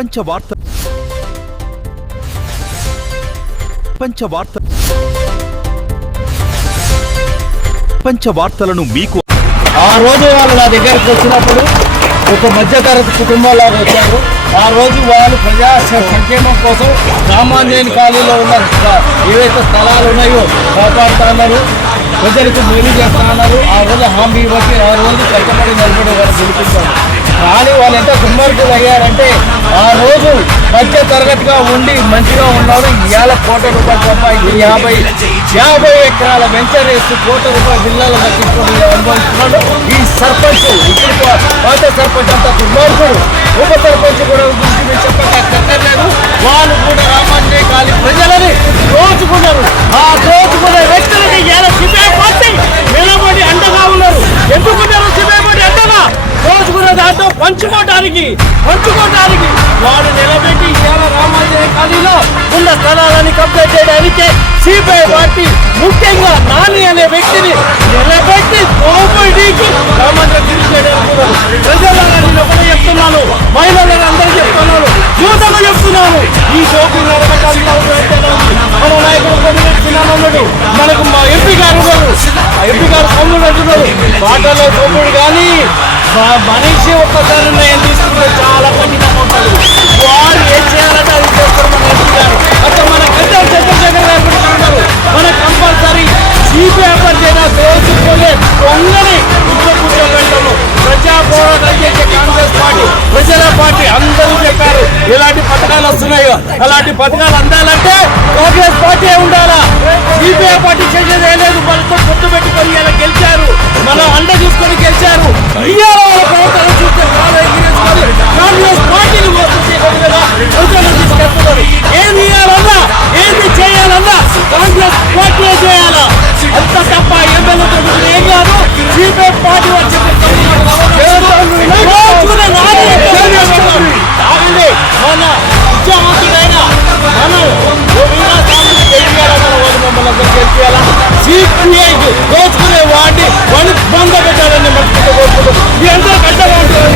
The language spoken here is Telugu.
పంచవార్తలను మీకు ఆ రోజు వాళ్ళు నా దగ్గరికి వచ్చినప్పుడు ఒక మధ్యతరగతి కుటుంబాలాగా వచ్చారు. ఆ రోజు వాళ్ళు ప్రజా సంక్షేమం కోసం సామాన్యుని ఖాళీలో ఉన్న ఏవైతే స్థలాలు ఉన్నాయో కాపాడుతున్నారు, ప్రజలకు మేలు చేస్తున్నారు. ఆ రోజు హామీ ఇవ్వకి ఆ రోజు కష్టపడి నిలబడి వాళ్ళు గెలిపించారు. కానీ వాళ్ళు ఎంత దుర్మార్గులు అయ్యారంటే ఆ రోజు మధ్య తరగతిగా ఉండి మంచిగా ఉన్నాడు. ఇవాళ ₹1 కోట్ల సంపాదించి 50 ఎకరాల వెంచర్ వేసి ₹1 కోట్ల విల్లాలు దక్కించుకొని అనుభవిస్తున్నాడు ఈ సర్పంచ్. ఇప్పుడు పాత సర్పంచ్ అంతా దుర్మార్గుడు. ఉప సర్పంచ్ కూడా గురించి మీరు చెప్పక్కర్లేదు. వాళ్ళు కూడా రామాంజనేయ కాళీ ప్రజలని దోచుకున్నారు. ఆ దోచుకునే వ్యక్తులని సిపిఐ పార్టీ నిలబడి అండగా ఉన్నారు. ఎందుకున్నారు సిపిఐ పార్టీ అండగా? దోచుకున్న దాంట్లో పంచుకోవడానికి వాడు నిలబెట్టి ఇవాళ రామాంజనేయ కాళీలో ఉన్న స్థలాలని కంప్లీట్ చేయడానికి సిపిఐ పార్టీ ముఖ్యంగా నాని అనే వ్యక్తిని నిలబెట్టి దోపిడీకి రామాంజనేయ చేయడానికి ప్రజలను నేను ఒకటే చెప్తున్నాను, మహిళలను అందరూ చెప్తున్నాను, యువతకు చెప్తున్నాను. ఈ దోపిడీ మన నాయకుడు కొనుగొచ్చినాడు. మనకు మా ఎంపీ గారు ఉన్నారు, ఆ ఎంపీ గారు తమ్ముడు అంటున్నారు. మాటల్లో దోపిడీ కానీ మనిషి ఒక్కసారి ఏం తీసుకుంటే చాలా కఠినంగా ఉంటుంది. వారు ఏం చేయాలంటే అది చేస్తారు మన ఎంపీ గారు. అక్కడ మన గంటల చంద్రశేఖర్ గారు కూడా ఉన్నారు. మన కంపల్సరీ సిపిఐ పార్టీ దోచుకోలే దొంగని ఇంట్లో కూర్చోబెట్టము. ప్రజా పోరాటం చేసే కాంగ్రెస్ పార్టీ, ప్రజల పార్టీ అందరూ చెప్పారు ఎలాంటి పథకాలు వస్తున్నాయో అలాంటి పథకాలు అందాలంటే కాంగ్రెస్ పార్టీ ఉండాలా. సిపిఐ పార్టీ చేసేది లేదు. మనతో పొత్తు పెట్టుకొని ఇలా గెలిచారు, మనం అండ చూసుకొని గెలిచారు. ప్రవర్తన చూస్తే కాంగ్రెస్ పార్టీని మోసం చేయడం కదా ప్రజలు తీసుకెళ్తున్నారు. ఏది ఇవ్వాలన్నా ఏది చేయాలన్నా కాంగ్రెస్ పార్టీ చేయాలా, అంత తప్ప ఎమ్మెల్యే ఏం కాదు. సిపిఐ పార్టీ వచ్చి మన విద్యావంతుడైన మనం గెలిచేయాలా. సిపిఐ దోచుకునే వాడిని బంద పెట్టాలని మనసుకుంటూ కోరుకుంటూ మీ అందరూ కష్టంగా ఉంటుంది.